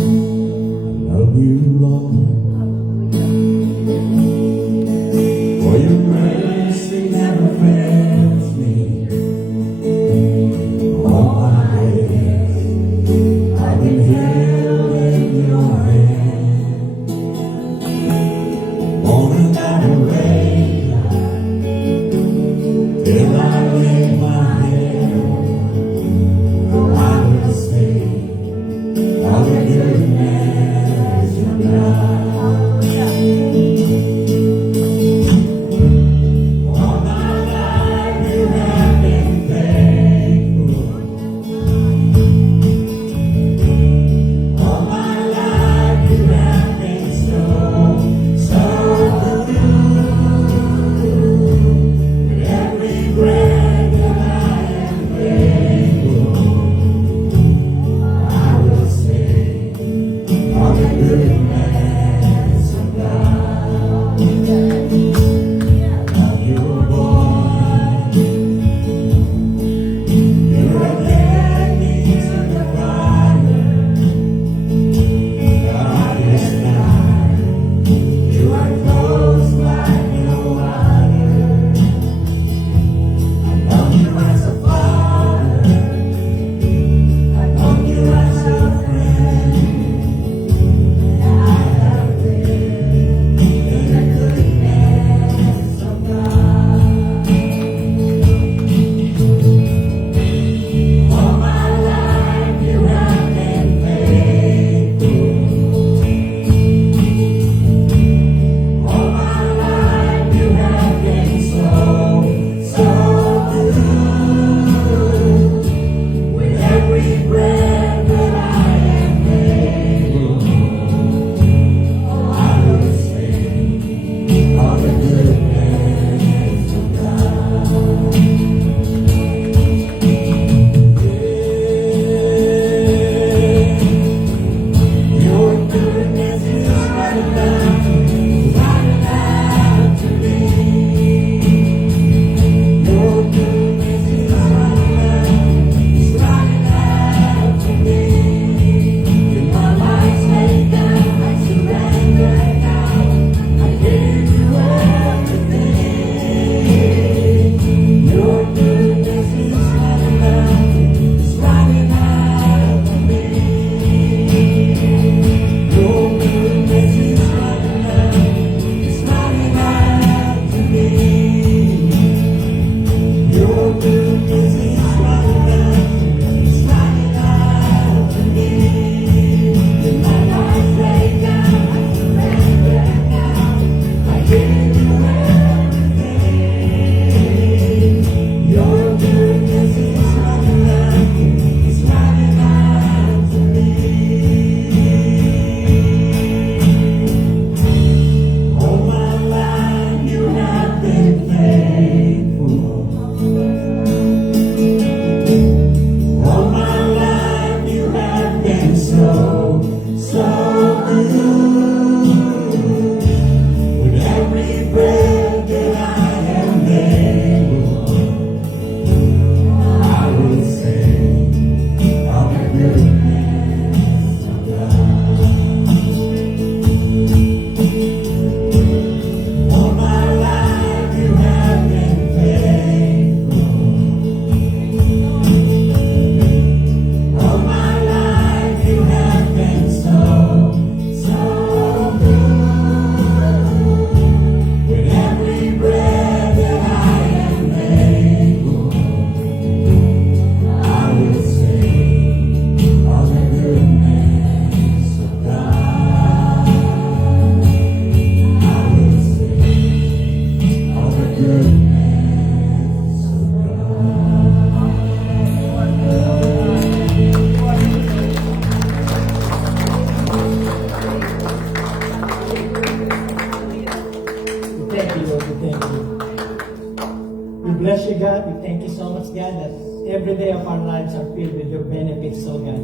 Love you, Lord, for your mercy never fails me. All my days I've been held in your hand. Morning and rain, till I lay my head, I will sing of the goodness of God. All my life you have been faithful. All my life you have been so good. With every breath that I am able, I will sing of the goodness of God. Of your voice, you have led me to the fire. Darkest night, you are close like no other. I know you as a father, I know you as a friend. I have lived in the goodness of God. All my life you have been faithful. All my life you have been so good. With every breath that I am able, I will sing of the goodness of God. Your goodness is running after me. Your goodness is running after me. With my life laid down, I surrender now. I give you everything. Your goodness is running after me. Your goodness is running after me. Your goodness is running after me. With my life laid down, I surrender now. I give you everything. Your goodness is running after me. All my life you have been faithful. All my life you have been so good. With every breath that I am able, I will sing of the goodness of God. All my life you have been faithful. All my life you have been so good. With every breath that I am able, I will sing of the goodness of God. I will sing of the goodness of Thank you, Lord. We thank you. We bless you, God. We thank you so much, God, that every day of our lives are filled with your benefits, so God.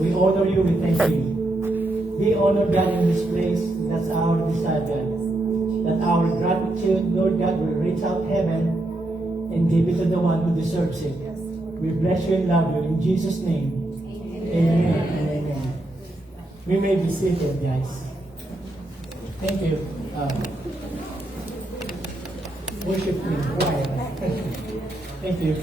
We honor you. We thank you. Be honored, God, in this place. That's our desire, God. That our gratitude, Lord God, will reach out heaven and give it to the one who deserves it. We bless you and love you. In Jesus' name, amen and amen. We may be seated, guys. Thank you. Worship me. Right. Thank you.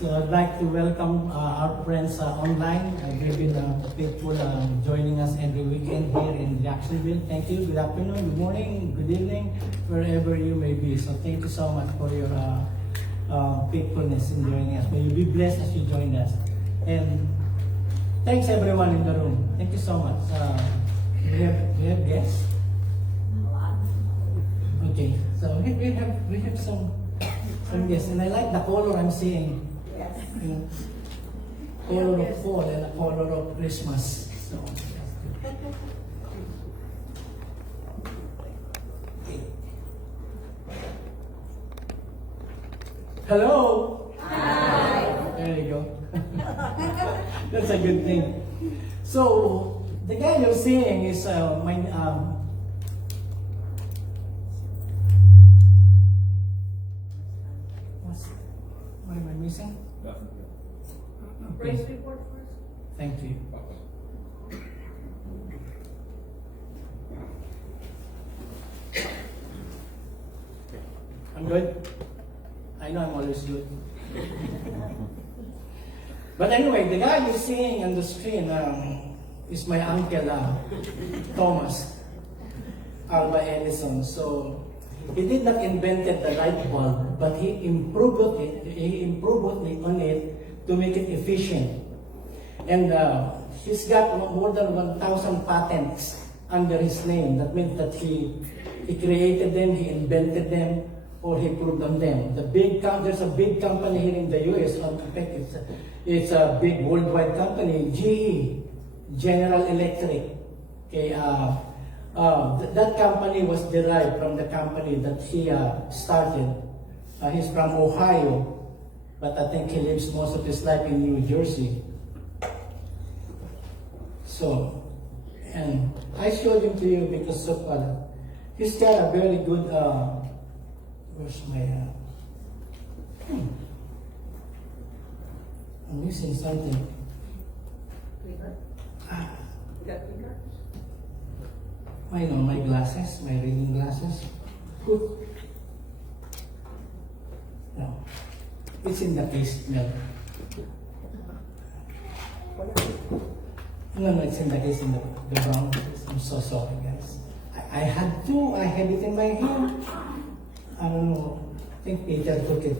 So I'd like to welcome our friends online. They've been faithful joining us every weekend here in Jacksonville. Thank you. Good afternoon, good morning, good evening, wherever you may be. So thank you so much for your faithfulness in joining us. May you be blessed as you join us. And thanks everyone in the room. Thank you so much. We have guests. Okay, so we have some guests, and I like the color I'm seeing. You know, color of fall and a color of Christmas. So that's good. Okay. Hello. Hi. There you go. That's a good thing. So the guy you're seeing is what am I missing? Okay. Race report first. Thank you. I'm good. I know I'm always good. But anyway, the guy you're seeing on the screen is my uncle, Thomas Alva Edison. So he did not invent the light bulb, but he improved it. He improved on it to make it efficient. And he's got more than 1,000 patents under his name. That means that he created them, he invented them, or he proved on them. There's a big company here in the US. In fact, it's a big worldwide company, GE, General Electric. Okay, that company was derived from the company that he started. He's from Ohio, but I think he lives most of his life in New Jersey. So, and I showed him to you because of, he's got a very good, where's my, I'm missing something. Cleaner. Ah, You got cleaner? I know, my glasses, my reading glasses. Good. No, it's in the case, no. No, it's in the case in the brown case. I'm so sorry, guys. I had it in my hand. I don't know. I think Peter took it.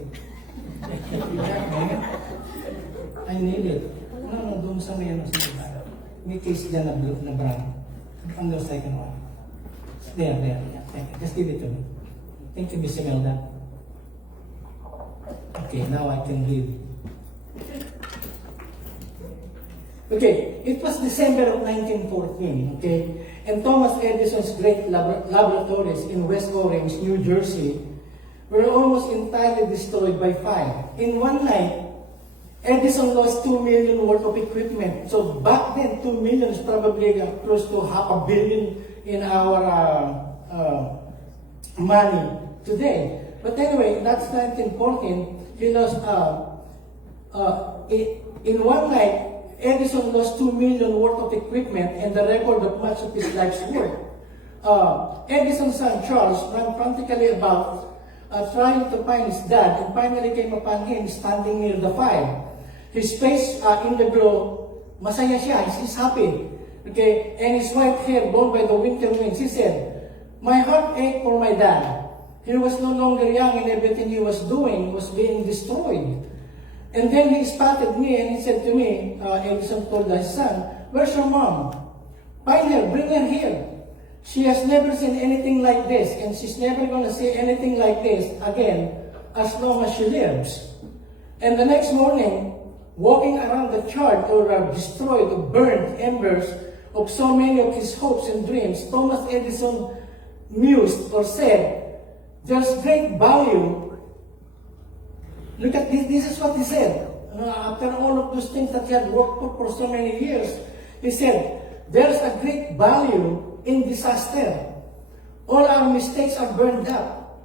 I need it. No, doon sa may ano sa iba. May case dyan na blue, na brown. On the second one. There. Yeah. Thank you. Just give it to me. Thank you, Miss Imelda. Okay, now I can read. Okay, it was December of 1914, okay? And Thomas Edison's great laboratories in West Orange, New Jersey, were almost entirely destroyed by fire. In one night, Edison lost $2 million worth of equipment. So back then, 2 million is probably close to $500 million in our money today. But anyway, that's 1914. He lost, in one night, Edison lost $2 million worth of equipment and the record of much of his life's work. Edison's son, Charles, ran frantically about trying to find his dad and finally came upon him standing near the fire. His face in the glow, masaya siya, he's happy. Okay, and his white hair blown by the winter winds. He said, "My heart ached for my dad. He was no longer young and everything he was doing was being destroyed." And then he spotted me and he said to me, Edison told his son, "Where's your mom? Find her, bring her here." She has never seen anything like this, and she's never going to see anything like this again as long as she lives. And the next morning, walking around the charred or destroyed or burned embers of so many of his hopes and dreams, Thomas Edison mused or said, "There's great value." Look at this. This is what he said. After all of those things that he had worked for so many years, he said, "There's a great value in disaster. All our mistakes are burned up.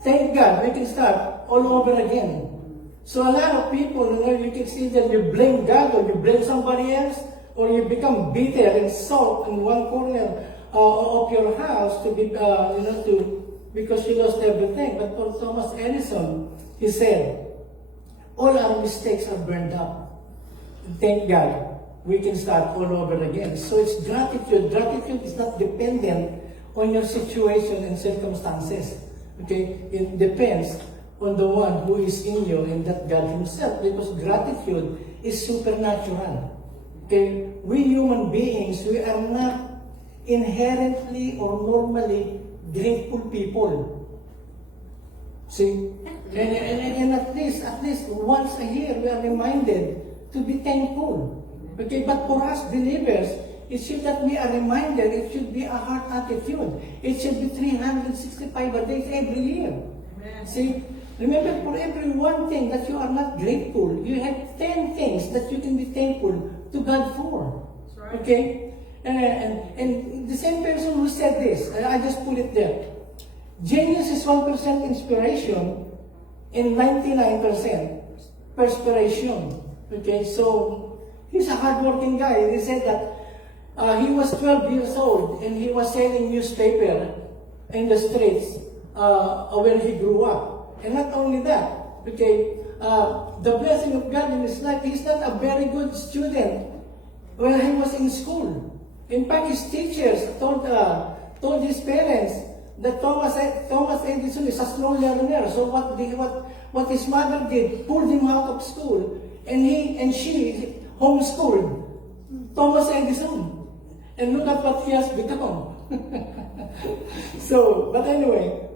Thank God we can start all over again." So a lot of people, you can see that you blame God or you blame somebody else, or you become bitter and sulk in one corner of your house to be, because you lost everything. But for Thomas Edison, he said, all our mistakes are burned up. Thank God we can start all over again. So it's gratitude. Gratitude is not dependent on your situation and circumstances. Okay? It depends on the one who is in you, and that God Himself, because gratitude is supernatural. Okay? We human beings, we are not inherently or normally grateful people. See? And at least once a year we are reminded to be thankful. Okay? But for us believers, it should not be a reminder, it should be a heart attitude. It should be 365 days every year. See? Remember, for every one thing that you are not grateful, you have 10 things that you can be thankful to God for. Right. Okay? And the same person who said this, I just put it there. Genius is 1% inspiration and 99% perspiration. Okay, so he's a hardworking guy. He said that he was 12 years old and he was selling newspaper in the streets where he grew up. And not only that, okay, the blessing of God in his life, he's not a very good student when he was in school. In fact, his teachers told his parents that Thomas Edison is a slow learner. So what his mother did, pulled him out of school, and she homeschooled Thomas Edison. And look at what he has become. So, but anyway,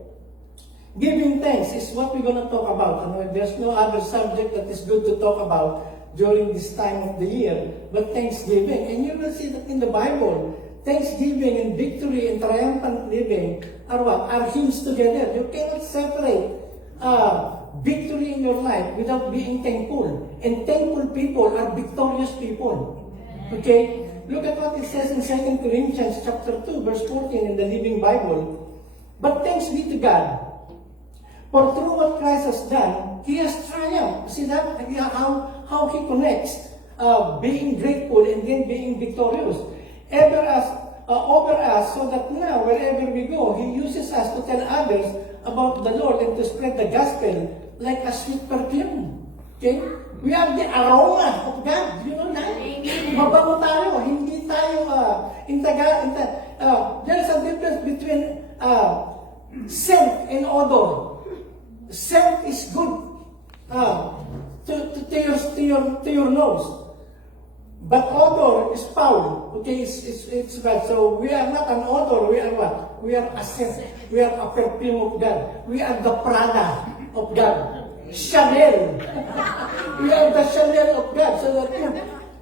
giving thanks is what we're going to talk about. There's no other subject that is good to talk about during this time of the year but Thanksgiving. And you will see that in the Bible, Thanksgiving and victory and triumphant living are what? Are hymns together. You cannot separate victory in your life without being thankful. And thankful people are victorious people. Okay? Look at what it says in 2 Corinthians chapter 2, verse 14 in the Living Bible. But thanks be to God, for through what Christ has done, He has triumphed. See that? How He connects being grateful and then being victorious over us, so that now wherever we go, He uses us to tell others about the Lord and to spread the gospel like a sweet perfume. Okay? We are the aroma of God. You know that? Mabango tayo. Hindi tayo there's a difference between scent and odor. Scent is good to your nose, but odor is foul. Okay, it's bad. So we are not an odor. We are what? We are a scent. We are a perfume of God. We are the Prada of God. Chanel. We are the Chanel of God. So that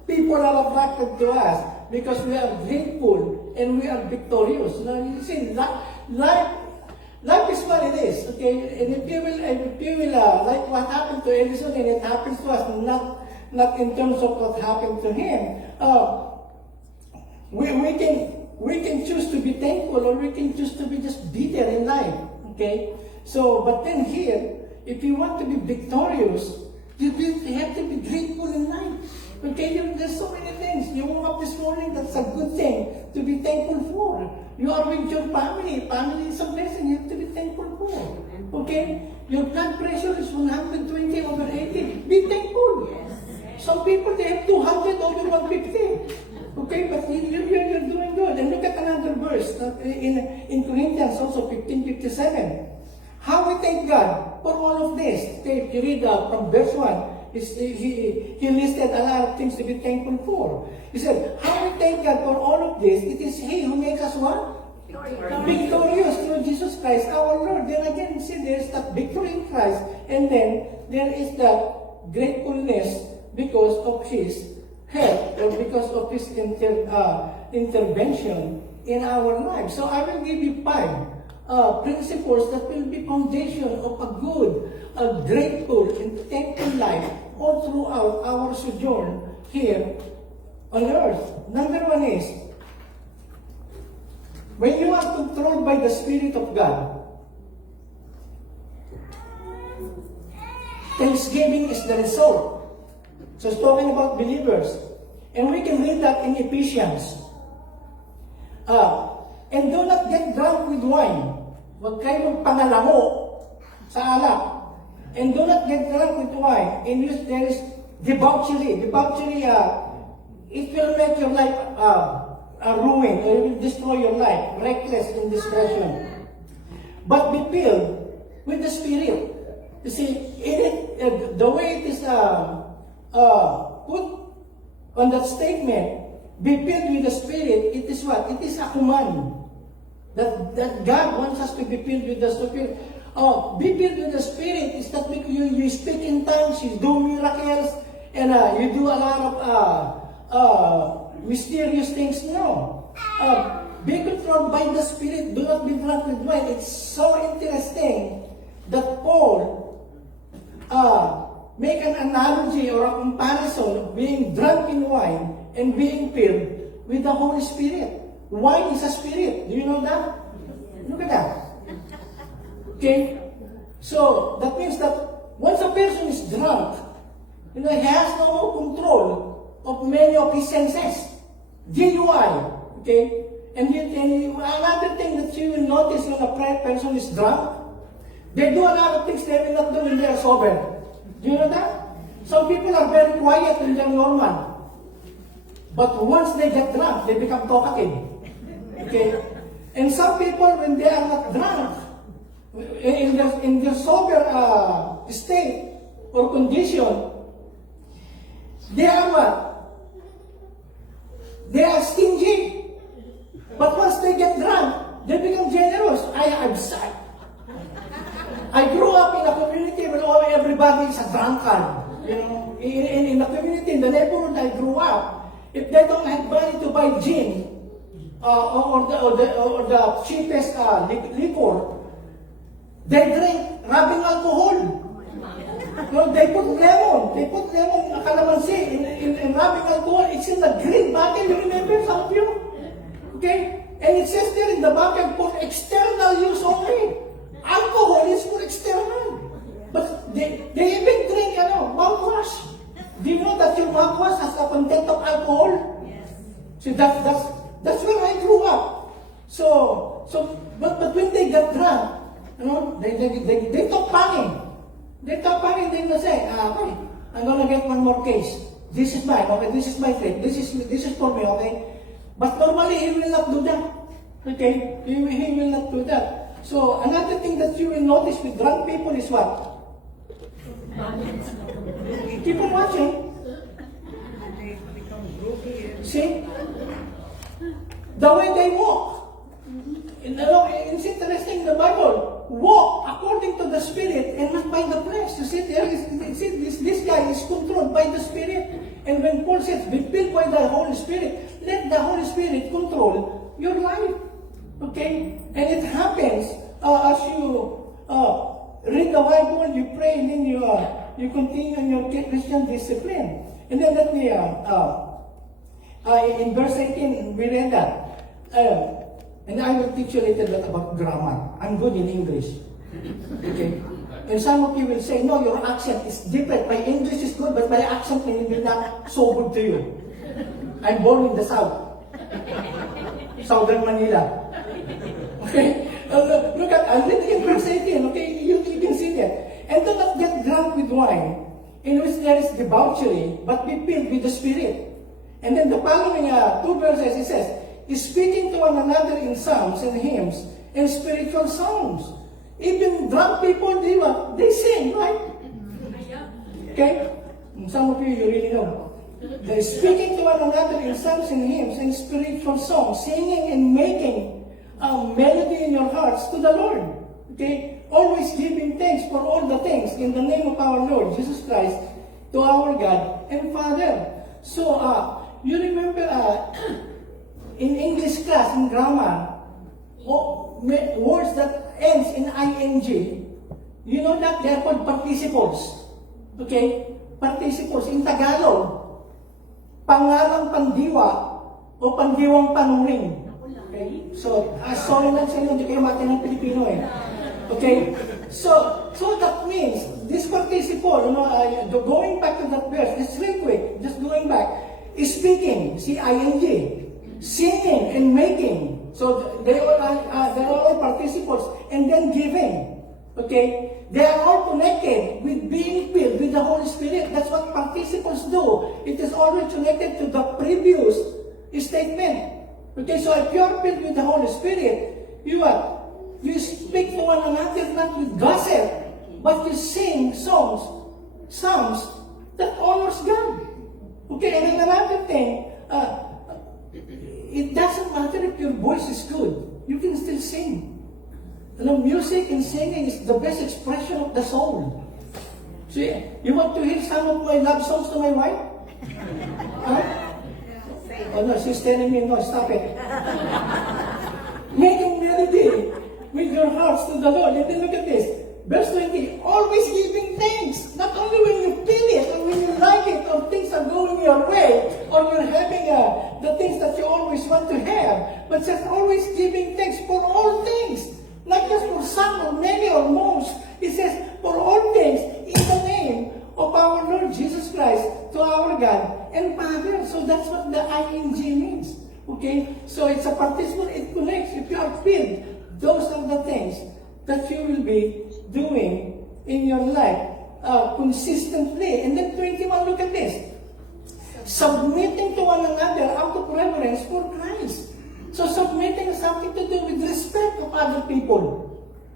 people are attracted to us because we are grateful and we are victorious. Now you see, life is what it is, okay? And if you will like what happened to Edison, and it happens to us, not in terms of what happened to him, we can choose to be thankful, or we can choose to be just bitter in life, okay? So, but then here, if you want to be victorious, you have to be grateful in life. Okay, there's so many things. You woke up this morning, that's a good thing to be thankful for. You are with your family. Family is a blessing. You have to be thankful for. Okay? Your blood pressure is 120/80. Be thankful. Some people, they have 200/150. Okay, but you're doing good. And look at another verse in Corinthians, also 15:57. How we thank God for all of this. Okay, if you read from verse 1, he listed a lot of things to be thankful for. He said, how we thank God for all of this. It is He who makes us what? Victorious through Jesus Christ, our Lord. Then again, see, there's that victory in Christ, and then there is that gratefulness because of His help or because of His intervention in our lives. So I will give you 5 principles that will be foundation of a good, a grateful, and thankful life all throughout our sojourn here on earth. Number 1 is, when you are controlled by the Spirit of God, thanksgiving is the result. So it's talking about believers. And we can read that in Ephesians. And do not get drunk with wine. Huwag kayong pangalamo sa alak. And do not get drunk with wine in which there is debauchery. Debauchery, it will make your life ruin, or it will destroy your life, reckless indiscretion. But be filled with the Spirit. You see, the way it is put on that statement, be filled with the Spirit, it is what? It is a command. That God wants us to be filled with the Spirit. Be filled with the Spirit is that you speak in tongues, you do miracles, and you do a lot of mysterious things. No. Be controlled by the Spirit. Do not be drunk with wine. It's so interesting that Paul make an analogy or a comparison of being drunk in wine and being filled with the Holy Spirit. Wine is a spirit. Do you know that? Look at that. Okay? So, that means that once a person is drunk, he has no more control of many of his senses. DUI. Okay? And another thing that you will notice when a person is drunk, they do a lot of things they will not do when they are sober. Do you know that? Some people are very quiet when they're normal. But once they get drunk, they become talkative. Okay? And some people, when they are not drunk, in their sober state or condition, they are what? They are stingy. But once they get drunk, they become generous. I grew up in a community where everybody is a drunkard. You know, in the community, in the neighborhood I grew up, if they don't have money to buy gin or the cheapest liquor, they drink rubbing alcohol. No, they put lemon calamansi in rubbing alcohol. It's in the green bottle. You remember, some of you? Okay, and it says there in the bottle for external use only. Alcohol is for external. But they even drink mouthwash. Do you know that your mouthwash has a content of alcohol? Yes. See, that's where I grew up. But when they get drunk, they talk banging. They talk banging, they will say, okay, I'm gonna get one more case. This is mine, okay, this is my trip, this is for me, okay? But normally, he will not do that. Okay? He will not do that. So, another thing that you will notice with drunk people is what? Keep on watching. See? The way they walk. It's interesting in the Bible. Walk according to the Spirit and not by the flesh. You see, this guy is controlled by the Spirit. And when Paul says, be filled by the Holy Spirit, let the Holy Spirit control your life. Okay? And it happens as you read the Bible, you pray, and then you continue in your Christian discipline. And then let me, in verse 18, we read that. And I will teach you a little bit about grammar. I'm good in English. Okay? And some of you will say, no, your accent is different. My English is good, but my accent will not so good to you. I'm born in the South. Southern Manila. Okay? Look at, I'm reading in verse 18, okay? You can see that. And do not get drunk with wine, in which there is debauchery, but be filled with the Spirit. And then the following 2 verses, it says, is speaking to one another in psalms and hymns and spiritual songs. Even drunk people, they sing, right? Okay? Some of you really know. They're speaking to one another in psalms and hymns and spiritual songs, singing and making melody in your hearts to the Lord. Okay? Always giving thanks for all the things in the name of our Lord Jesus Christ to our God and Father. So, you remember in English class, in grammar, words that ends in ing, you know that they're called participles. Okay? Participles. In Tagalog, pangalang pandiwa o pandiwang panuring. Okay? So, sorry lang sa inyo, hindi kayo mati ng Pilipino eh. Okay? So that means, this participle, going back to that verse, just real quick, just going back, is speaking, C-I-N-G, singing and making. So, they're all participles, and then giving. Okay? They are all connected with being filled with the Holy Spirit. That's what participles do. It is always connected to the previous statement. Okay, so if you are filled with the Holy Spirit, you speak to one another not with gossip, but you sing songs that honors God. Okay, and then another thing, it doesn't matter if your voice is good. You can still sing. Music and singing is the best expression of the soul. So, you want to hear some of my love songs to my wife? Huh? Oh no, she's telling me, no, stop it. Making melody with your hearts to the Lord. And then look at this. Verse 20, always giving thanks. Not only when you feel it, or when you like it, or things are going your way, or you're having the things that you always want to have, but just always giving thanks for all things. Not just for some or many or most. It says, for all things, in the name of our Lord Jesus Christ, to our God and Father. So that's what the ing means. Okay? So it's a participle, it connects. If you are filled, those are the things that you will be doing in your life consistently. And then 21, look at this. Submitting to one another out of reverence for Christ. So submitting has something to do with respect of other people.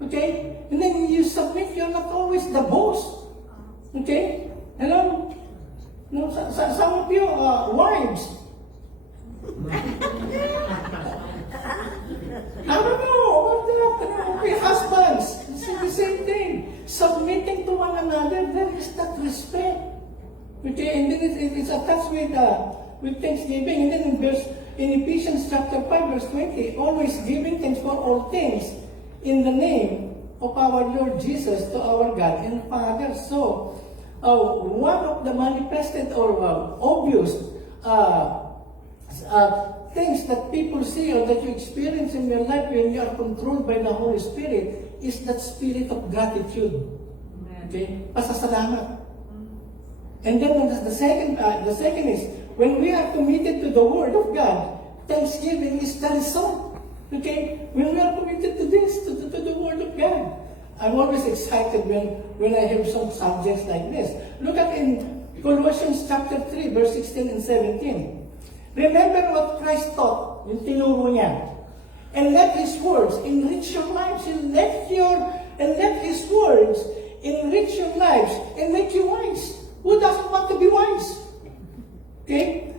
Okay? And then when you submit, you're not always the boss. Okay? Hello? No, some of you are wives. I don't know about that. Okay, husbands. It's the same thing. Submitting to one another, there is that respect. Okay? And then it's attached with thanksgiving. And then in Ephesians chapter 5, verse 20, always giving thanks for all things in the name of our Lord Jesus to our God and Father. So, one of the manifested or obvious things that people see or that you experience in your life when you are controlled by the Holy Spirit is that spirit of gratitude. Okay? Pasasalamat. And then the second is, when we are committed to the Word of God, thanksgiving is the result. Okay? When we are committed to this, to the Word of God. I'm always excited when I hear some subjects like this. Look at in Colossians chapter 3, verse 16 and 17. Remember what Christ taught, yung tinuro niya. And let His words enrich your lives. And let His words enrich your lives and make you wise. Who doesn't want to be wise? Okay?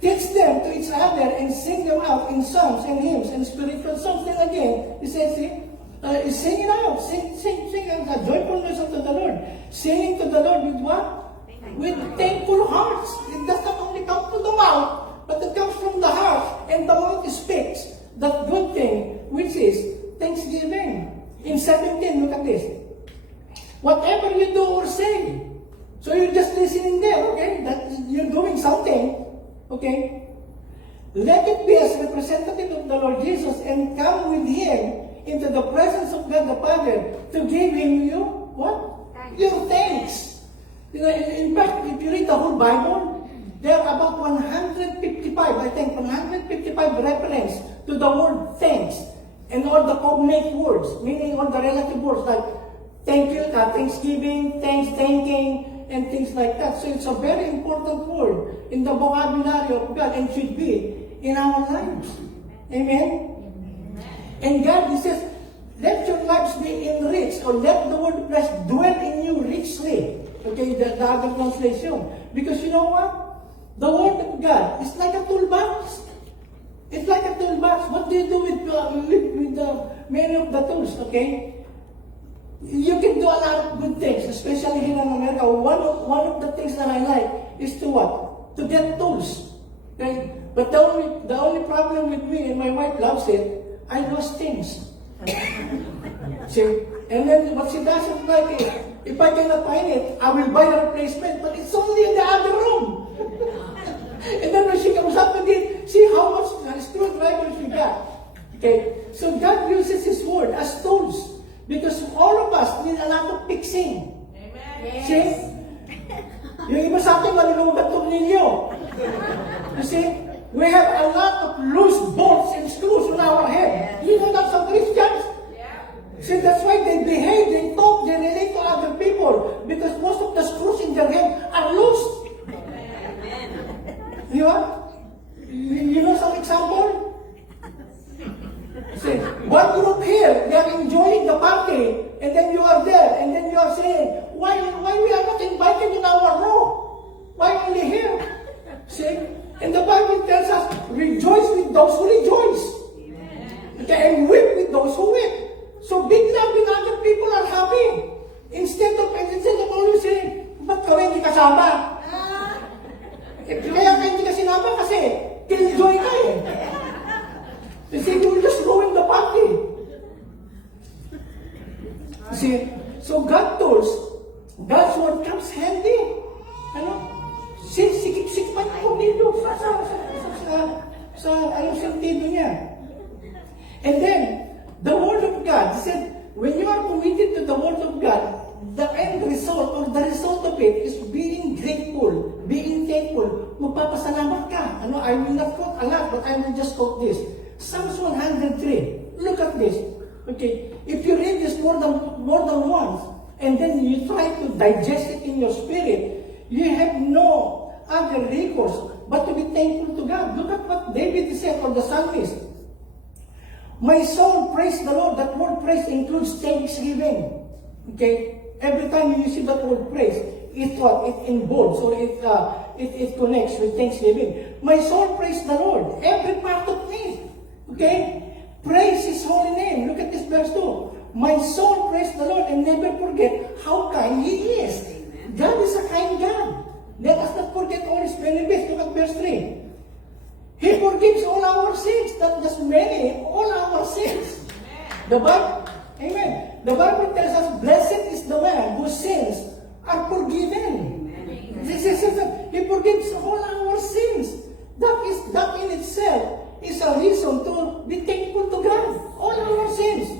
Teach them to each other and sing them out in songs and hymns and spiritual songs. Then again, he says, sing it out. Sing a joyfulness unto the Lord. Singing to the Lord with what? With thankful hearts. It does not only come from the mouth, but it comes from the heart. And the mouth speaks that good thing, which is thanksgiving. In 17, look at this. Whatever you do or say, so you're just listening there, okay? That you're doing something, okay? Let it be as representative of the Lord Jesus and come with Him into the presence of God the Father to give Him you what? Thanks. Your thanks. You know, in fact, if you read the whole Bible, there are about 155, I think, 155 reference to the word thanks and all the cognate words, meaning all the relative words like thank you, thanksgiving, thanking, and things like that. So it's a very important word in the vocabulary of God and should be in our lives. Amen? And God, He says, let your lives be enriched, or let the word of Christ dwell in you richly. Okay, the other translation. Because you know what? The word of God is like a toolbox. It's like a toolbox. What do you do with many of the tools, okay? You can do a lot of good things, especially here in America. One of the things that I like is to what? To get tools. Okay? But the only problem with me, and my wife loves it, I lost things. See? And then what she doesn't like is, if I cannot find it, I will buy a replacement, but it's only in the other room. And then when she comes up with it, see how much screwdrivers we got. Okay? So God uses His Word as tools. Because all of us need a lot of fixing. Amen. See? Yung iba sa atin malulubat tong ninyo. You see? We have a lot of loose bolts and screws on our head. You know that some Christians? See, that's why they behave, they talk, they relate to other people. Because most of the screws in their head are loose. You know? You know some example? See, one group here, they are enjoying the party, and then you are there, and then you are saying, why we are not invited in our row? Why only here? See? And the Bible tells us, rejoice with those who rejoice. Okay, and weep with those who weep. So big love when other people are happy. Instead of always saying, ba't ka hindi kasama? Kaya ka hindi ka sinama kasi killjoy ka eh. You see, you will just ruin the party. You see, so God tools, God's word comes handy. Ano? Sikpan ko dito sa anong sentido niya. And then, the word of God, he said, when you are committed to the word of God, the end result or the result of it is being grateful, being thankful. Magpapasalamat ka. Ano, I will not quote a lot, but I will just quote this. Psalms 103. Look at this. Okay, if you read this more than once, and then you try to digest it in your spirit, you have no other recourse but to be thankful to God. Look at what David said, or the psalmist. My soul praise the Lord. That word praise includes thanksgiving. Okay, every time you see that word praise, it involves or it connects with thanksgiving. My soul praise the Lord. Every part of me. Okay? Praise His holy name. Look at this verse 2. My soul praise the Lord and never forget how kind He is. God is a kind God. Let us not forget all His benefits. Look at verse 3. He forgives all our sins, not just many, all our sins. The Bible, amen. The Bible tells us, blessed is the man whose sins are forgiven. This is He forgives all our sins. That in itself is a reason to be thankful to God. All our sins.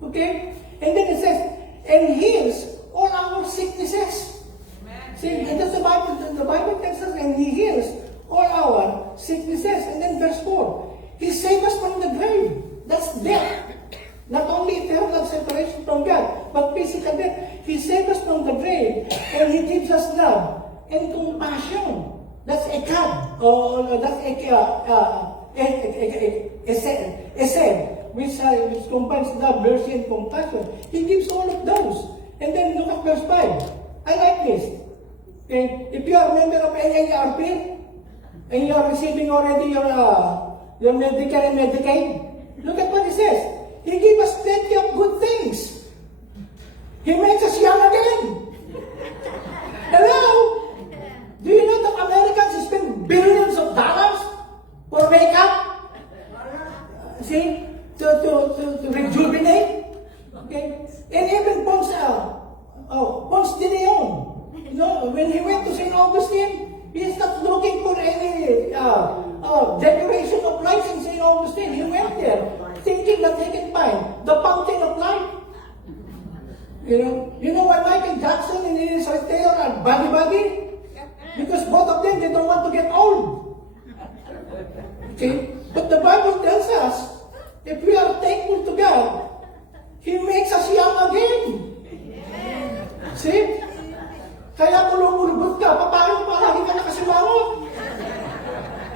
Okay? And then it says, and heals all our sicknesses. See, and that's the Bible. The Bible tells us, and He heals all our sicknesses. And then verse 4, He saved us from the grave. That's death. Not only eternal separation from God, but physical death. He saved us from the grave, and He gives us love and compassion. That's ekad, or that's esed, which combines love, mercy, and compassion. He gives all of those. And then look at verse 5. I like this. Okay? If you are a member of AARP, and you are receiving already your Medicare and Medicaid, look at what it says. He gives us plenty of good things. He makes us young again. Hello? Do you know that Americans spend billions of dollars for makeup? See? To rejuvenate? Okay? And even Ponce de Leon, you know, when he went to St. Augustine, he's not looking for any decoration of lights in St. Augustine. He went there thinking that he can find the fountain of life. You know why Michael Jackson and Elizabeth Taylor are buddy? Because both of them, they don't want to get old. Okay? But the Bible tells us, if we are thankful to God, He makes us young again. See? Kaya kulubulbot ka, paano palagi ka nakasimangot?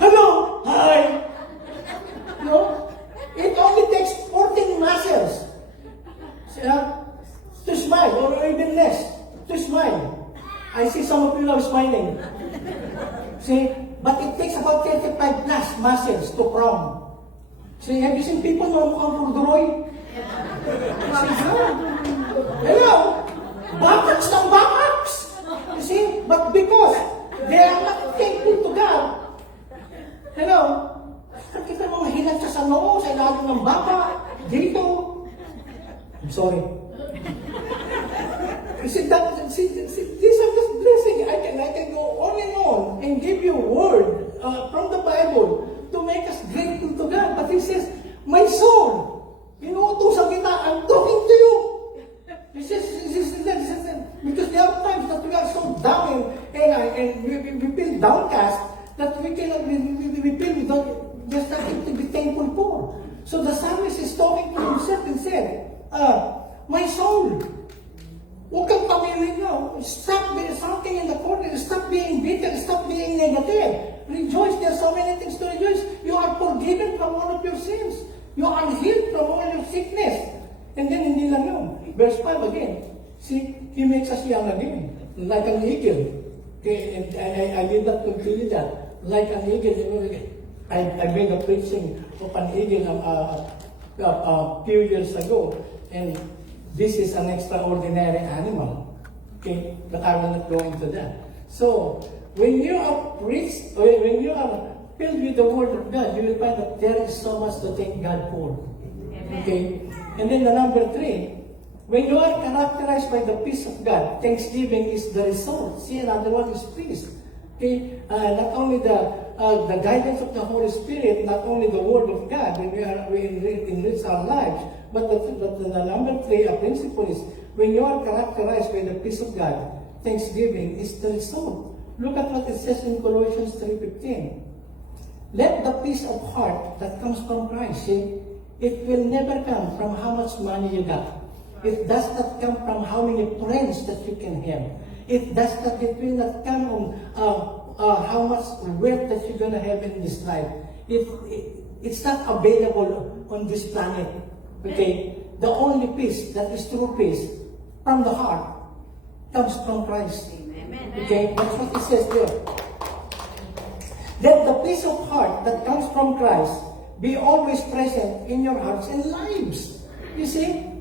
Hello? Hi! No? It only takes 14 muscles to smile, or even less, to smile. I see some of you now smiling. See? But it takes about 35 plus muscles to frown. See, have you seen people na mukhang purduroy? Hello? Bakaks ng bakaks! You see? But because they are not thankful to God, hello? Kita mga hilat sa noo, sa ilalim ng baka, dito. I'm sorry. You see, these are just blessing. I can go on and give you a word from the Bible to make us grateful to God. But he says, my soul, inuutosan kita, I'm talking to you. He says, because there are times that we are so down and we feel downcast that we cannot, we feel we don't, there's nothing to be thankful for. So the psalmist is talking to himself and said, my soul, huwag kang pamilin nyo. Stop being something in the corner. Stop being bitter. Stop being negative. Rejoice. There are so many things to rejoice. You are forgiven from all of your sins. You are healed from all your sickness. And then, hindi lang yun. Verse 5 again. See, He makes us young again. Like an eagle. Okay, and I did not continue that. Like an eagle. I made a preaching of an eagle a few years ago. And this is an extraordinary animal. Okay, but I will not go into that. So, when you are preached, when you are filled with the Word of God, you will find that there is so much to thank God for. Okay, and then the number 3, when you are characterized by the peace of God, thanksgiving is the result. See, another one is peace. Okay, not only the guidance of the Holy Spirit, not only the Word of God, when we enrich our lives, but the number 3, a principle is, when you are characterized by the peace of God, thanksgiving is the result. Look at what it says in Colossians 3:15. Let the peace of heart that comes from Christ, see, it will never come from how much money you got. It does not come from how many friends that you can have. It will not come on how much wealth that you're gonna have in this life. It's not available on this planet. Okay? The only peace that is true peace from the heart comes from Christ. Okay? That's what it says there. Let the peace of heart that comes from Christ be always present in your hearts and lives. You see?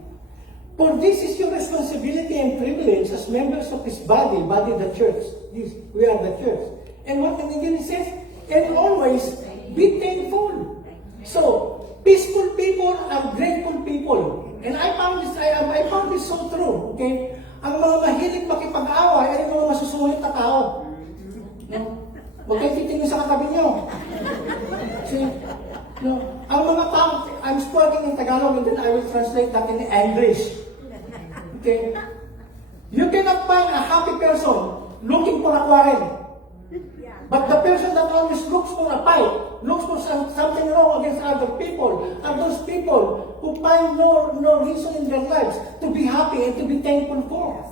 For this is your responsibility and privilege as members of His body the church. We are the church. And what again it says? And always be thankful. So, peaceful people are grateful people. And I found this so true. Okay? Ang mga mahilig makipag-away ay mga masusulit na tao. No? Huwag kayo titingin sa katabi nyo. See? No? Ang mga tao, I'm speaking in Tagalog and then I will translate that in English. Okay? You cannot find a happy person looking for a quarrel. But the person that always looks for a fight, looks for something wrong against other people, are those people who find no reason in their lives to be happy and to be thankful for.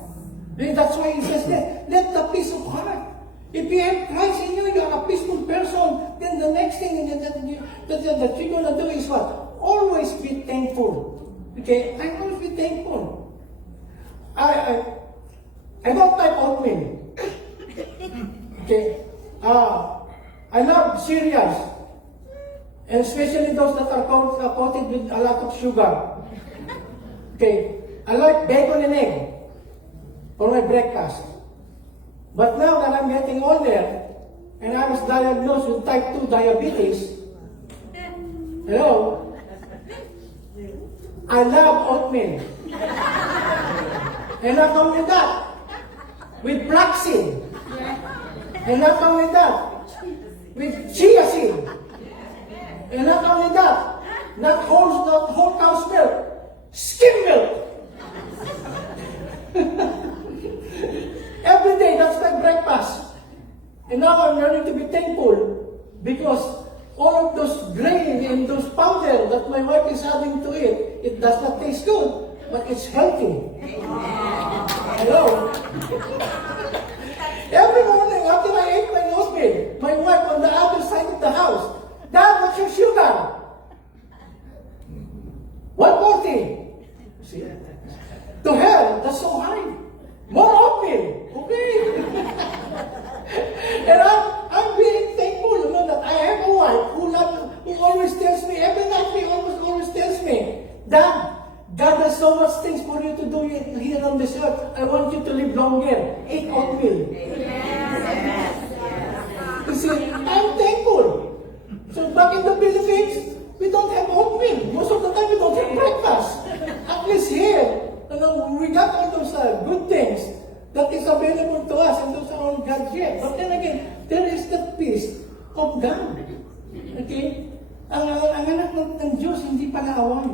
And that's why it says that, let the peace of heart. If you have Christ in you, you are a peaceful person, then the next thing that you're going to do is what? Always be thankful. Okay? I always be thankful. I don't like oatmeal. Okay? I love cereals. And especially those that are coated with a lot of sugar. Okay? I like bacon and egg for my breakfast. But now that I'm getting older, and I was diagnosed with type 2 diabetes, hello, I love oatmeal. And not only that, with flaxseed. And not only that, with chia seed. And not only that, not whole cow's milk, skim milk. Every day, that's my breakfast. And now I'm learning to be thankful because all of those grain and those powder that my wife is adding to it, it does not taste good, but it's healthy. Hello? Every morning after I ate my oatmeal, my wife on the other side of the house, Dad, what's your sugar? 140. See? To hell, that's so high. More oatmeal. Okay. And I'm being thankful, that I have a wife who always tells me every night we Lord, I want you to live longer. Eat oatmeal. You see, I'm thankful. So back in the Philippines, we don't have oatmeal. Most of the time, we don't have breakfast. At least here, we got all those good things that is available to us, and those are all God's gift. But then again, there is the peace of God. Okay? Ang anak ng Diyos, hindi pa naaway.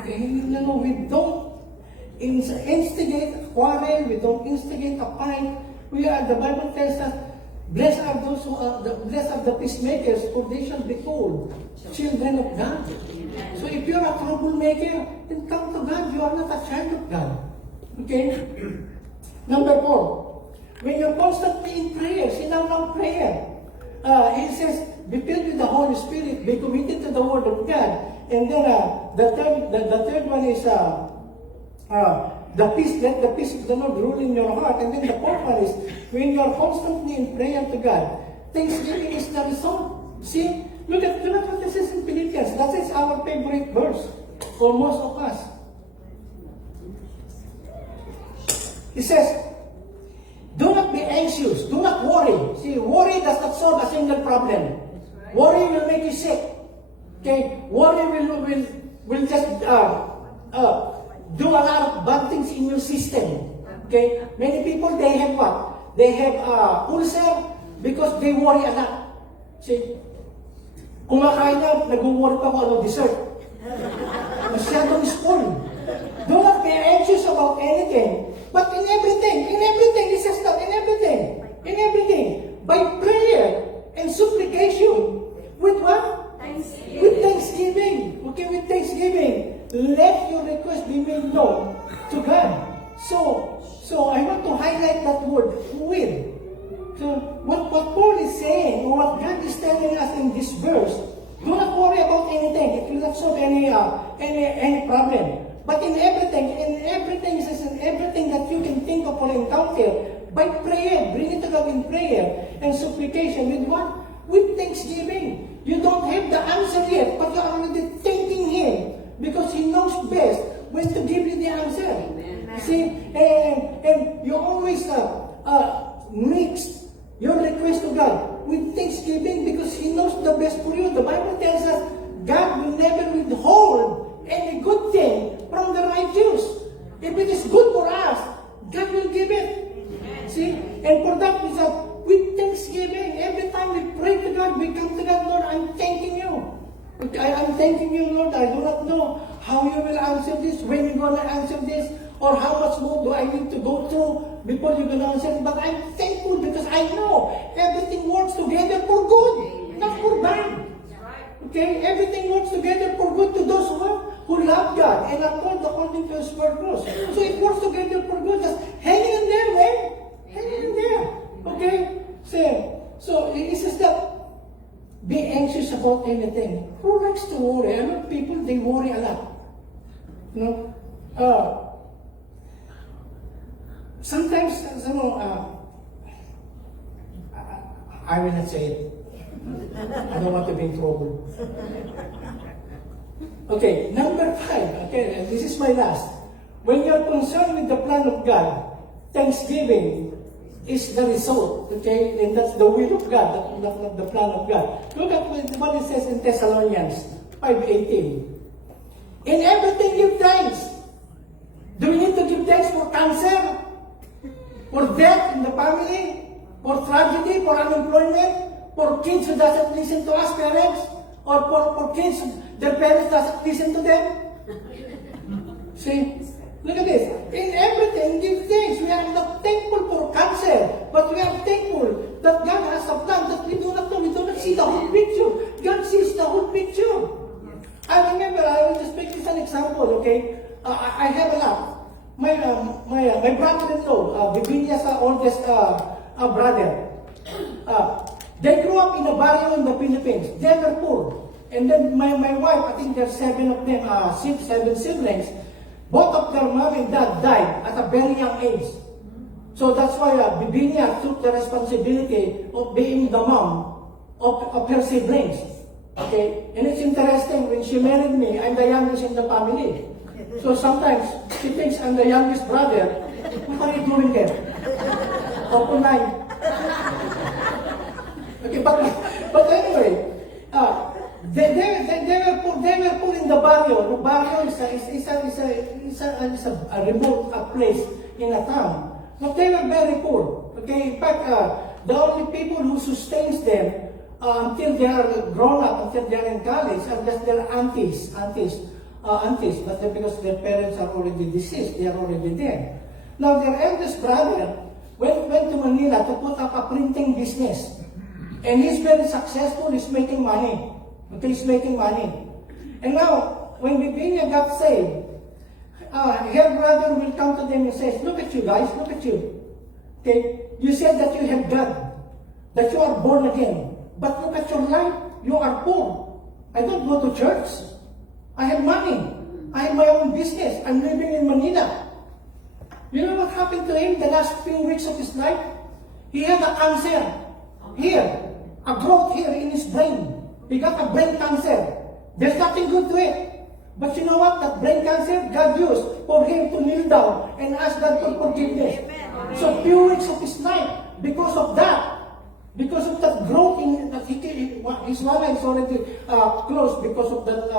Okay? We don't instigate a quarrel, we don't instigate a fight. The Bible tells us, blessed are those who are blessed are the peacemakers, for they shall be called children of God. So if you're a troublemaker, then come to God. You are not a child of God. Okay? Number 4, when you're constantly in prayer, sinang prayer. He says, be filled with the Holy Spirit, be committed to the Word of God. And then the third one is the peace, let the peace of the Lord rule in your heart. And then the fourth one is, when you're constantly in prayer to God, thanksgiving is the result. See, look at what this is in Philippians. That is our favorite verse for most of us. He says, do not be anxious, do not worry. See, worry does not solve a single problem. Worry will make you sick. Okay, worry will just do a lot of bad things in your system. Okay, many people, they have what? They have ulcer because they worry a lot. See, kumakain na, nag-worry pa kung ano dessert. Masyadong spoiled. Do not be anxious about anything, but in everything, he says that, in everything, by prayer and supplication, with what? Thanksgiving. With thanksgiving. Okay, with thanksgiving. Let your request be made known to God. So I want to highlight that word, with. So what Paul is saying, or what God is telling us in this verse, do not worry about anything. It will not solve any problem. But in everything, he says, in everything that you can think of or encounter, by prayer, bring it to God in prayer and supplication. With what? With thanksgiving. You don't have the answer yet, but you are already thanking Him because He knows best when to give you the answer. Amen. See, and you always mix your request to God with thanksgiving because He knows the best for you. The Bible tells us God will never withhold any good thing from the righteous. If it is good for us, God will give it. See, and for that we say, with thanksgiving, every time we pray to God, we come to God, Lord, I'm thanking you. I'm thanking you, Lord. I do not know how you will answer this, when you're going to answer this, or how much more do I need to go through before you're going to answer it. But I'm thankful because I know everything works together for good, not for bad. Okay? Everything works together for good to those who love God and are called according to His purpose. So it works together for good. Just hang in there, man. Hang in there. Okay? So he says that be anxious about anything. Who likes to worry? I know people, they worry a lot. You know? Sometimes, I will not say it. I don't want to be in trouble. Okay, number 5. Okay, this is my last. When you're concerned with the plan of God, thanksgiving is the result. Okay, and that's the will of God, not the plan of God. Look at what it says in Thessalonians 5:18. In everything give thanks. Do we need to give thanks for cancer? For death in the family? For tragedy? For unemployment? For kids who doesn't listen to us parents? Or for kids, their parents doesn't listen to them? See? Look at this. In everything, give thanks. We are not thankful for cancer, but we are thankful that God has a plan that we do not know. We do not see the whole picture. God sees the whole picture. I remember, I will just make this an example, okay? I have a lot. My brother-in-law, Bibinia's oldest brother, they grew up in a barrio in the Philippines. They were poor. And then my wife, I think there's 7 of them, 7 siblings. Both of their mom and dad died at a very young age. So that's why Bibinia took the responsibility of being the mom of her siblings. Okay? And it's interesting, when she married me, I'm the youngest in the family. So sometimes she thinks I'm the youngest brother, What are you doing there? Open line. Okay, but anyway, they were put in the barrio. The barrio is a remote place in a town. But they were very poor. Okay, in fact, the only people who sustains them until they are grown up, until they are in college, are just their aunties. But because their parents are already deceased, they are already dead. Now their eldest brother went to Manila to put up a printing business. And he's very successful, he's making money. Okay, he's making money. And now, when Bibinia got saved, her brother will come to them and says, look at you guys, look at you. Okay, you said that you have God, that you are born again. But look at your life, you are poor. I don't go to church. I have money. I have my own business. I'm living in Manila. You know what happened to him the last few weeks of his life? He had a cancer here, a growth here in his brain. He got a brain cancer. There's nothing good to it. But you know what? That brain cancer, God used for him to kneel down and ask God for forgiveness. So few weeks of his life, because of that growth in that his wallet is already closed because of that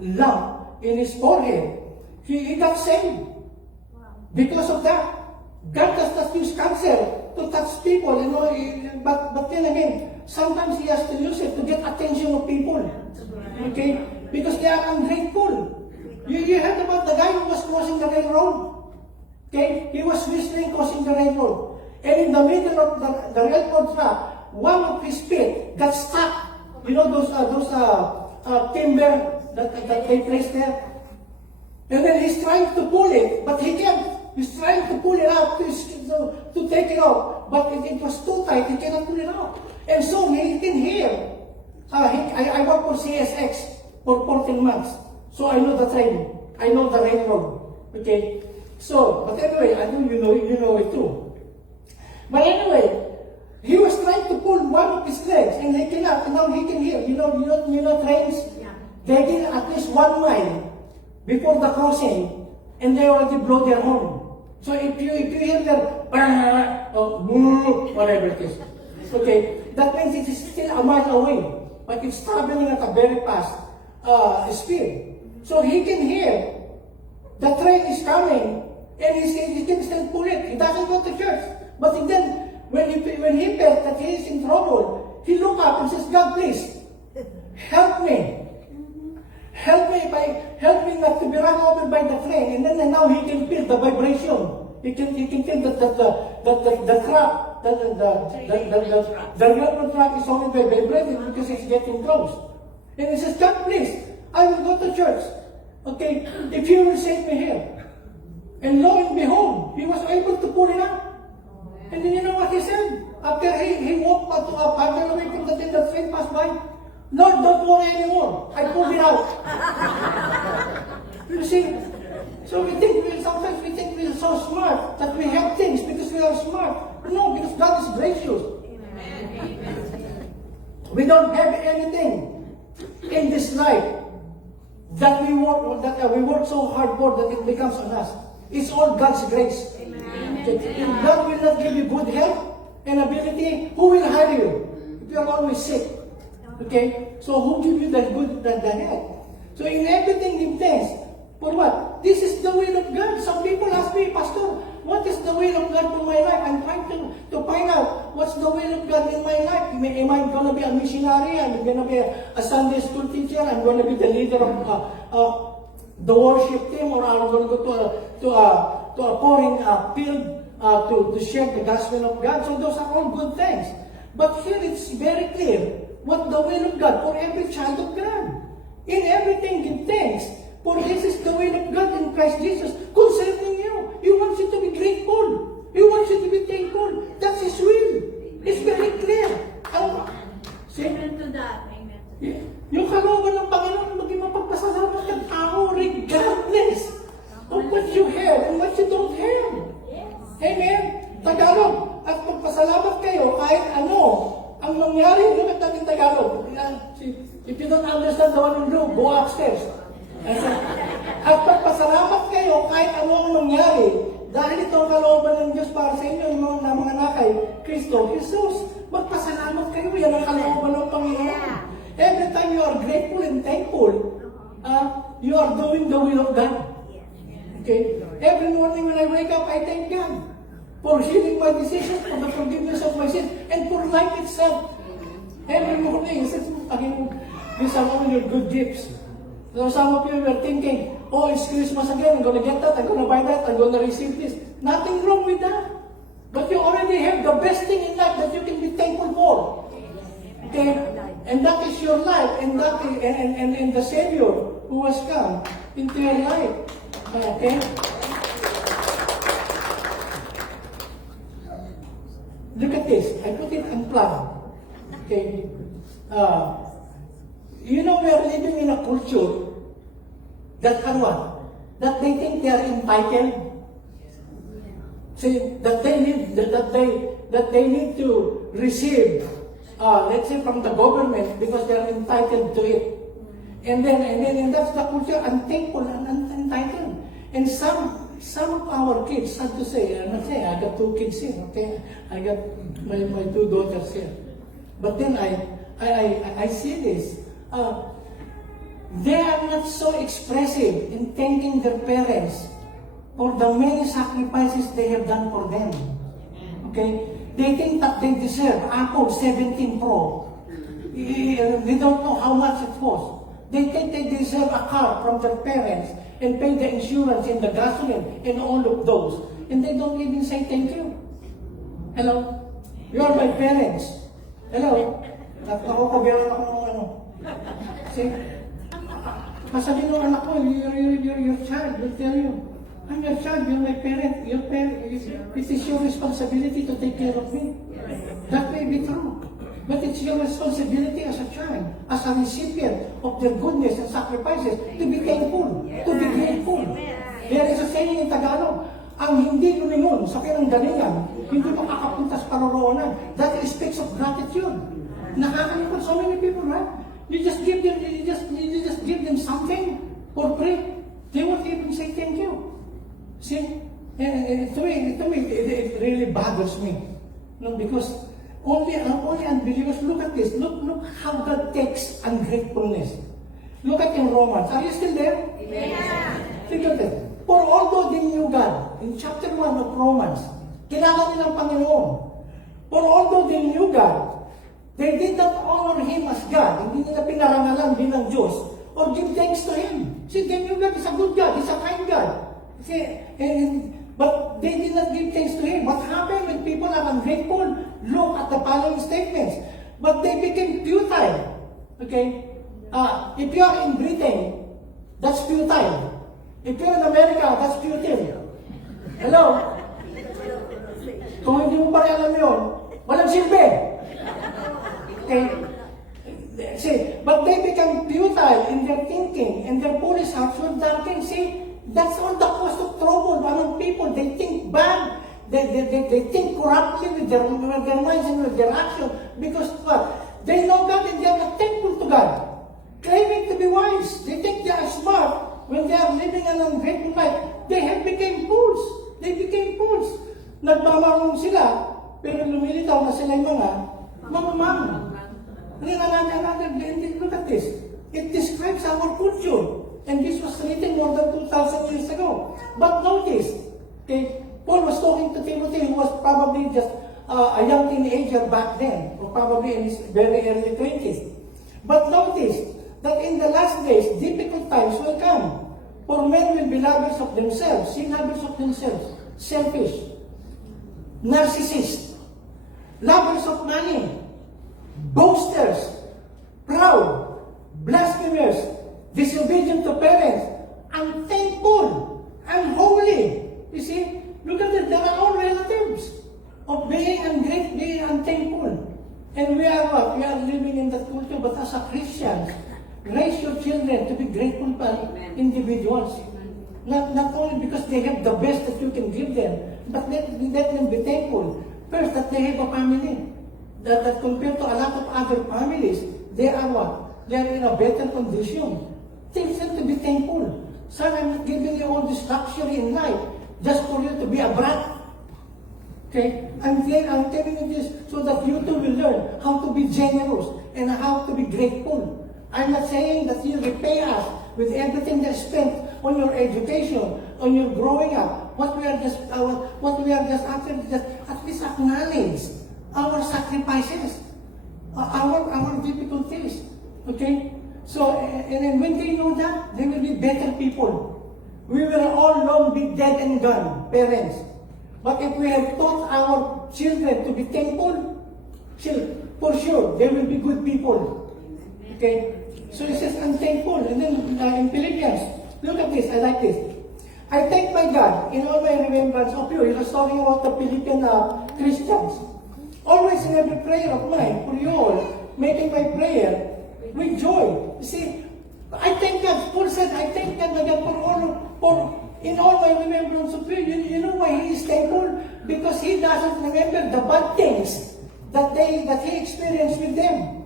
lump in his forehead. He got saved. Because of that, God does not use cancer to touch people, you know. But then again, sometimes He has to use it to get attention of people. Okay, because they are ungrateful. You heard about the guy who was crossing the railroad. Okay, he was whistling crossing the railroad, and in the middle of the railroad track, one of his feet got stuck. You know those timber that they placed there. And then he's trying to pull it, but he can't. He's trying to pull it out to take it off, but it was too tight. He cannot pull it out. And so he can hear. I worked for CSX for 14 months, so I know the train. I know the railroad. Okay. So, but anyway, I know you know it too. But anyway, he was trying to pull one of his legs, and he cannot. And now he can hear. You know trains. They get at least 1 mile before the crossing, and they already blow their horn. So if you hear their whatever it is, okay, that means it is still a mile away, but it's traveling at a very fast speed. So he can hear the train is coming, and he can still pull it. He doesn't go to church, but then when he felt that he is in trouble, he looked up and says, God, please help me. Help me not to be run over by the train. And then now he can feel the vibration. He can feel that the track, the railroad track is only vibrating because it's getting close. And he says, God, please, I will go to church. Okay, if you will save me here. And lo and behold, he was able to pull it out. And then you know what he said? After he walked farther away from the train passed by, Lord, don't worry anymore. I pulled it out. You see? So sometimes we think we are so smart that we have things because we are smart. No, because God is gracious. We don't have anything in this life that we work so hard for that it becomes on us. It's all God's grace. Okay. If God will not give you good health and ability, who will hire you if you are always sick? Okay, so who give you the health? So in everything give thanks. For what? This is the will of God. Some people ask me, Pastor, what is the will of God for my life? I'm trying to find out what's the will of God in my life. Am I going to be a missionary? Am I going to be a Sunday school teacher? I'm going to be the leader of the worship team, or I'm going to go to a foreign field to share the gospel of God. So those are all good things. But here it's very clear what the will of God for every child of God. In everything give thanks, for this is the will of God in Christ Jesus concerning you. He wants you to be grateful. He wants you to be thankful. That's His will. It's very clear. Amen to that. Amen. Yung kalooban ng Panginoon, maging mapagpasalamat ng tao regardless of what you have and what you don't have. Amen? Tagalog, at pagpasalamat kayo kahit ano ang nangyari. Look at natin Tagalog. If you don't understand the one in blue, go upstairs. At pagpasalamat kayo kahit ano ang nangyari Dahil ito ang kalooban ng Diyos para sa inyo, yung mga anak kay Kristo Jesus. Magpasalamat kayo, yan ang kalooban ng Panginoon. Every time you are grateful and thankful, you are doing the will of God. Okay? Every morning when I wake up, I thank God for healing my decisions, for the forgiveness of my sins, and for life itself. Every morning, since these are all your good gifts. So some of you were thinking, oh, it's Christmas again, I'm going to get that, I'm going to buy that, I'm going to receive this. Nothing wrong with that. But you already have the best thing in life that you can be thankful for. Okay? And that is your life, and that is, and the Savior who has come into your life. Okay? Look at this. I put it unplugged. Okay? You know, we are living in a culture that are what? That they think they are entitled. See, that they need to receive, let's say, from the government because they are entitled to it. And that's the culture, unthankful and entitled. And some of our kids, sad to say, I'm not saying I got 2 kids here, okay? I got my 2 daughters here. But then I see this. They are not so expressive in thanking their parents for the many sacrifices they have done for them. Okay? They think that they deserve Apple 17 Pro. They don't know how much it was. They think they deserve a car from their parents and pay the insurance and the gasoline and all of those. And they don't even say thank you. Hello? You are my parents. Hello? Nakakabayaran ako ng ano. See? Masabi ng anak ko, your child will tell you, I'm your child, you're my parent, it is your responsibility to take care of me. That may be true. But it's your responsibility as a child, as a recipient of their goodness and sacrifices, to be thankful, to be grateful. There is a saying in Tagalog, ang hindi lumingon sa pinanggalingan, hindi makakapunta sa paroroonan. That speaks of gratitude. Nakakalikot so many people, right? You just give them something for free. They won't even say thank you. See, to me, it really bothers me. No, because only unbelievers look at this. Look how God takes ungratefulness. Look at in Romans. Are you still there? Yeah. Think of it. For although they knew God, in chapter 1 of Romans, kilala nilang Panginoon. For although they knew God, they did not honor Him as God. Hindi nila pinarangalan bilang Diyos or give thanks to Him. See, they knew God is a good God. He's a kind God. See, but they did not give thanks to Him. What happened when people are ungrateful? Look at the following statements. But they became futile. Okay? If you are in Britain, that's futile. If you're in America, that's futile. Hello? Kung hindi mo pa rin alam yun, walang silbi. Okay? See, but they become futile in their thinking, and their foolish hearts were darkened. See, that's all the cause of trouble among people. They think bad. They think corruptly with their minds and with their actions. Because what? They know God and they are not thankful to God. Claiming to be wise. They think they are smart when they are living an ungrateful life. They have become fools. They became fools. Nagmamarunong sila, pero lumilitaw na sila yung mga mamamang. Look at this. It describes our culture. And this was written more than 2,000 years ago. But notice, okay, Paul was talking to Timothy, who was probably just a young teenager back then, or probably in his very early 20s. But notice that in the last days, difficult times will come. For men will be lovers of themselves, lovers of themselves, selfish, narcissists, lovers of money, boasters, proud, blasphemers, disobedient to parents, unthankful, unholy. You see, look at it, there are all relatives of being ungrateful, being unthankful. And we are what? We are living in that culture, but as a Christian, raise your children to be grateful individuals. Not only because they have the best that you can give them, but let them be thankful. First, that they have a family. That compared to a lot of other families, they are what? They are in a better condition. Teach them to be thankful. Son, I'm not giving you all this luxury in life. just for you to be a brat. Okay? I'm telling you this so that you too will learn how to be generous and how to be grateful. I'm not saying that you repay us with everything that's spent on your education, on your growing up. What we are just after, just at least acknowledge our sacrifices, our difficulties. Okay? So, and then when they know that, they will be better people. We will all long be dead and gone, parents. But if we have taught our children to be thankful, for sure, they will be good people. Okay? So it says, I'm thankful. And then in Philippians, look at this, I like this. I thank my God in all my remembrance of you. He was talking about the Philippian Christians. Always in every prayer of mine, for you all, making my prayer with joy. You see, I thank God. Paul said, I thank God for in all my remembrance of you. You know why he is thankful? Because he doesn't remember the bad things that he experienced with them.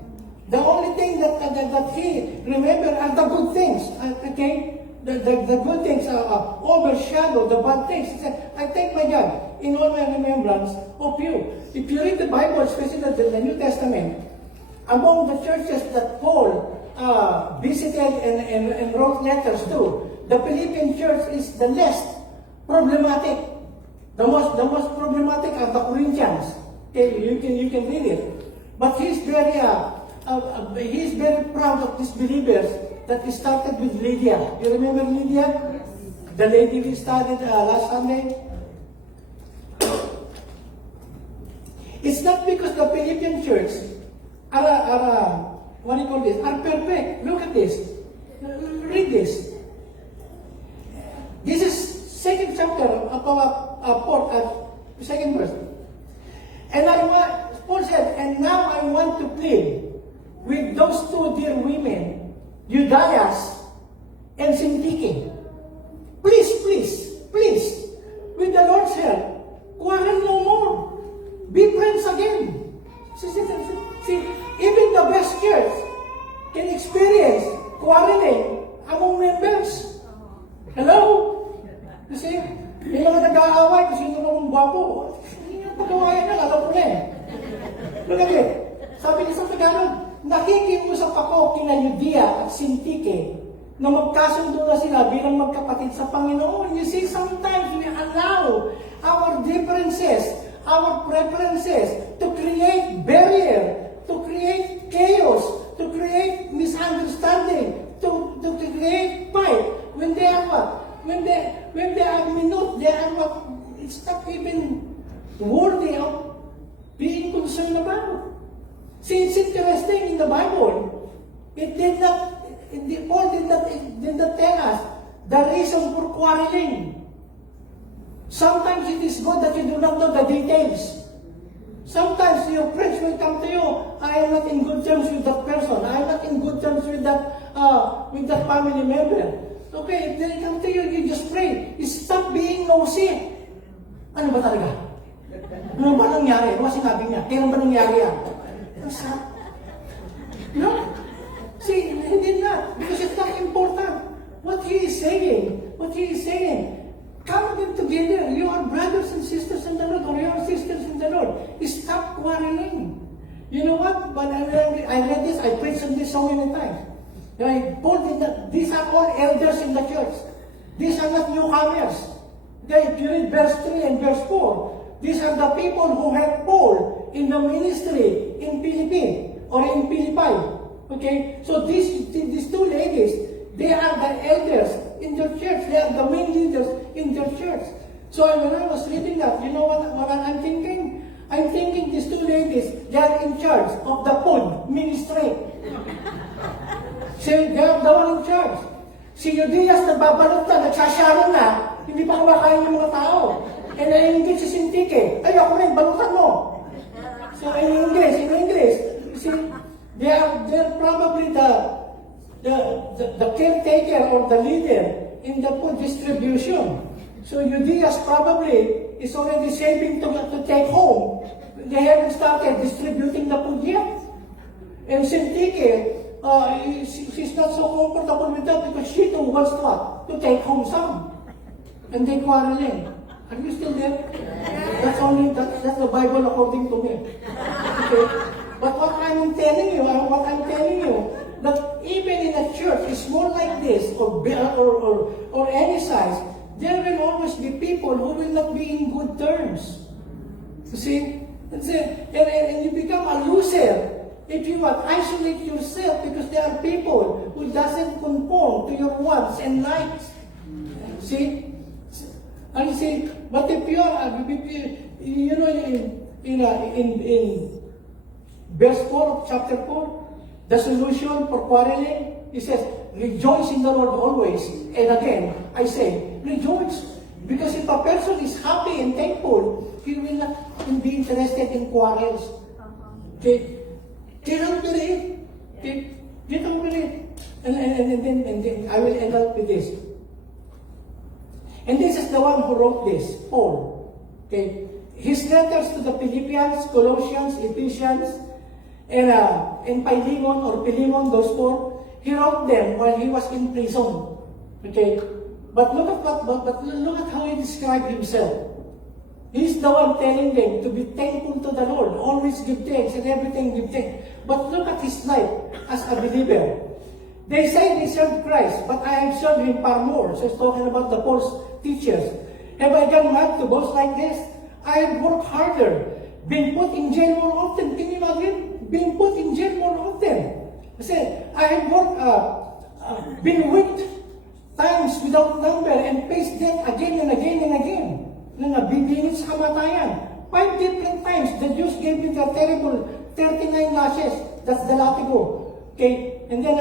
The only thing that he remember are the good things. Okay? The good things overshadow the bad things. He said, I thank my God in all my remembrance of you. If you read the Bible, especially the New Testament, among the churches that Paul visited and wrote letters to, the Philippian church is the least problematic. The most problematic are the Corinthians. Okay, you can read it. But he's very proud of these believers that he started with Lydia. You remember Lydia? The lady we studied last Sunday? It's not because the Philippian church are perfect. Look at this. Read this. This is second chapter of our second verse. And Paul said, and now I want to plead with those two dear women, Eudaias and Syntyche. Please, with the Lord's help, quarrel no more. Be friends again. See, even the best church can experience quarreling among members. Hello? You see, yung mga nag-aaway, kung sino namang gwapo, yung pag-awayan na, alam ko na eh. Look at it. Sabi niya sa Tagalog, nakikiusap ako kina Euodia at Syntyche na magkasundo na sila bilang magkapatid sa Panginoon. You see, sometimes we allow our differences, our preferences to create barrier, to create chaos, to create misunderstanding, to create fight. When they are what? When they are minute, they are what? It's not even worthy of being concerned about. See, it's interesting in the Bible. Paul did not tell us the reason for quarreling. Sometimes it is good that you do not know the details. Sometimes your friends will come to you, I am not in good terms with that person. I am not in good terms with that family member. Okay, if they come to you, you just pray. Stop being nosy. Ano ba talaga? Ano ba nangyari? Ano ba sinabi niya? Kailan ba nangyari yan? No? See, he did not. Because it's not important. What he is saying, come them together. You are brothers and sisters in the Lord, or you are sisters in the Lord. Stop quarreling. You know what? When I read this, I preached on this so many times. Right? Paul did not. These are all elders in the church. These are not newcomers. Okay, if you read verse 3 and verse 4, these are the people who helped Paul in the ministry in Philippi or in Philippi. Okay, so these two ladies, they are the elders in their church. They are the main leaders in their church. So when I was reading that, you know what I'm thinking? I'm thinking these two ladies, they are in charge of the food ministry. So they are the one in charge. Si Euodias nagbabalot na, nagsasharon na, hindi pa kumakain yung mga tao. And nai-engage si Syntyche, ay ako rin, balutan mo. So in English, you see, they're probably the caretaker or the leader in the food distribution. So Euodias probably is already saving to take home. They haven't started distributing the food yet. And Syntyche, she's not so comfortable with that because she too wants to take home some. And they quarreling. Are you still there? That's the Bible according to me. Okay? But what I'm telling you, that even in a church, is small like this, or any size, there will always be people who will not be in good terms. You see? And you become a loser if you isolate yourself because there are people who doesn't conform to your wants and likes. See? And you see, but if you are, you know, in verse 4 of chapter 4, the solution for quarreling, he says, rejoice in the Lord always. And again, I say, rejoice. Because if a person is happy and thankful, he will not be interested in quarrels. Okay? They don't believe. Okay? They don't believe. And then I will end up with this. And this is the one who wrote this, Paul. Okay? His letters to the Philippians, Colossians, Ephesians, and Philemon, those four, he wrote them while he was in prison. Okay? But look at how he described himself. He's the one telling them to be thankful to the Lord, always give thanks, and everything give thanks. But look at his life as a believer. They say they serve Christ, but I have served him far more. So he's talking about the false teachers. Have I gone mad to boast like this? I have worked harder, been put in jail more often. Can you imagine? Being put in jail more often. I said, I have worked, been whipped times without number and faced death again and again and again. Nabibingit sa kamatayan. 5 different times, the Jews gave me the terrible 39 lashes. That's the latigo. Okay? And then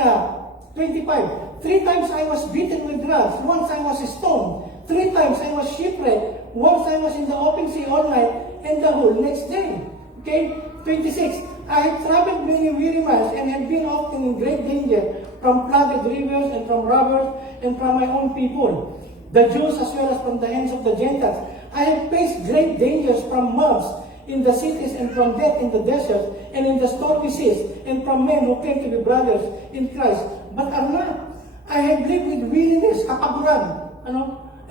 25. 3 times I was beaten with rods. Once I was stoned. 3 times I was shipwrecked. Once I was in the open sea all night and the whole next day. Okay? 26. I have traveled many weary miles and have been often in great danger from flooded rivers and from robbers and from my own people, the Jews as well as from the hands of the Gentiles. I have faced great dangers from mobs in the cities and from death in the deserts and in the stormy seas and from men who claim to be brothers in Christ but are not. I have lived with weariness, kapaguran,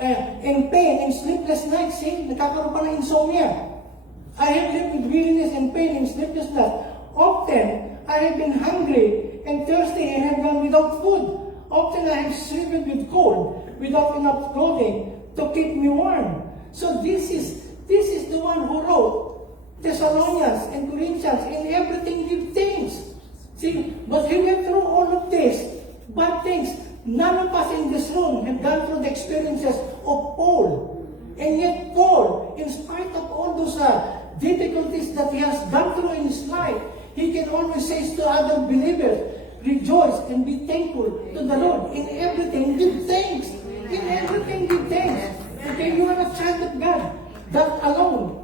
and pain and sleepless nights. See, nagkakaroon pa ng insomnia. I have lived with weariness and pain and sleepless nights. Often, I have been hungry and thirsty and have gone without food. Often, I have shivered with cold, without enough clothing to keep me warm. So this is the one who wrote Thessalonians and Corinthians and everything give thanks. See, but he went through all of this, bad things. None of us in this room have gone through the experiences of Paul. And yet Paul, in spite of all those difficulties that he has gone through in his life, he can always say to other believers, rejoice and be thankful to the Lord. In everything, give thanks. In everything, give thanks. Okay, you are a child of God. That alone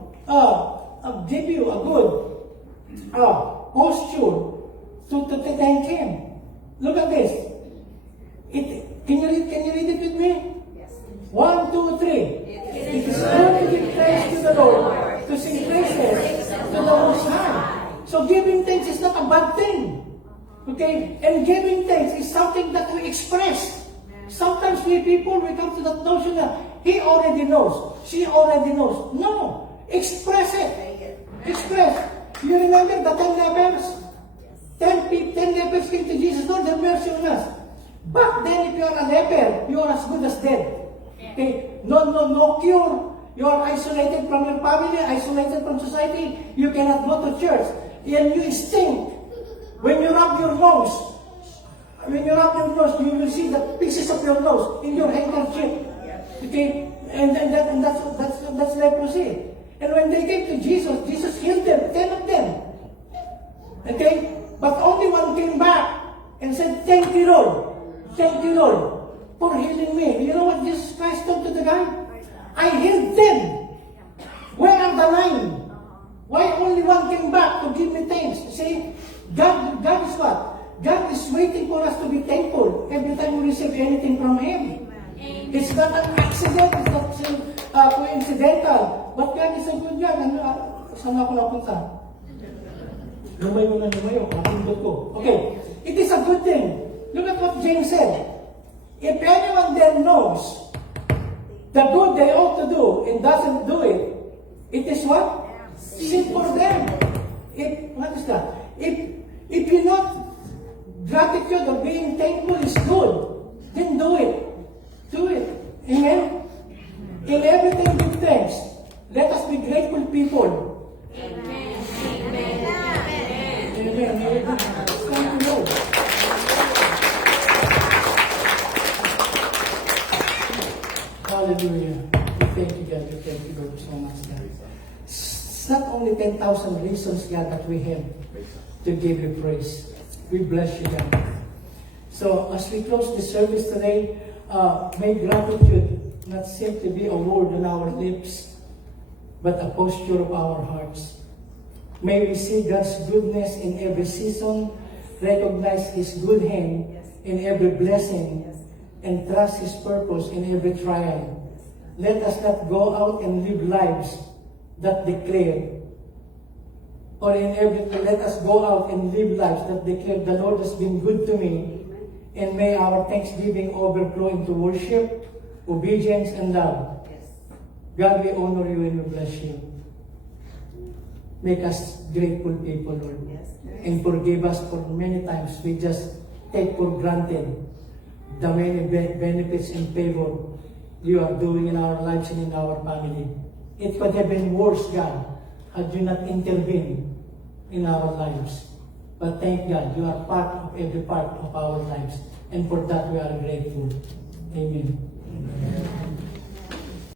give you a good posture to thank Him. Look at this. Can you read it with me? Yes. 1, 2, 3. It is good to give thanks to the Lord, to sing praises to the Most High. So giving thanks is not a bad thing. Okay? And giving thanks is something that we express. Sometimes we people, we come to that notion that he already knows, she already knows. No! Express it. Express. You remember the 10 lepers? 10 lepers came to Jesus, Lord, have mercy on us. But then if you are a leper, you are as good as dead. Okay? No cure. You are isolated from your family, isolated from society. You cannot go to church. And you stink. When you rub your nose, you will see the pieces of your nose in your handkerchief. Okay? And that's leprosy. And when they came to Jesus, Jesus healed them, 10 of them. Okay? But only one came back and said, thank you, Lord. Thank you, Lord, for healing me. You know what Jesus Christ told to the guy? I healed them. Where are the 9? Why only one came back to give me thanks? See, God is what? God is waiting for us to be thankful every time we receive anything from Him. It's not an accident, it's not coincidental. But God is a good God. Saan ako napunta? Lumayo na lumayo. Napindot ko. Okay. It is a good thing. Look at what James said. If anyone then knows the good they ought to do and doesn't do it, it is what? Sin for them. What is that? If you're not gratitude or being thankful is good, then do it. Do it. Amen? In everything give thanks. Let us be grateful people. Amen. Amen. Thank you, Lord. Hallelujah. We thank you, God. We thank you, Lord, so much, God. It's not only 10,000 reasons, God, that we have to give you praise. We bless you, God. So, as we close the service today, may gratitude not simply be a word on our lips, but a posture of our hearts. May we see God's goodness in every season, recognize His good hand in every blessing, and trust His purpose in every trial. Let us not go out and live lives that declare, let us go out and live lives that declare the Lord has been good to me, and may our thanksgiving overflow into worship, obedience, and love. God, we honor you and we bless you. Make us grateful people, Lord. And forgive us for many times we just take for granted the many benefits and favor you are doing in our lives and in our family. It could have been worse, God, had you not intervened in our lives. But thank God, you are part of every part of our lives. And for that we are grateful. Amen.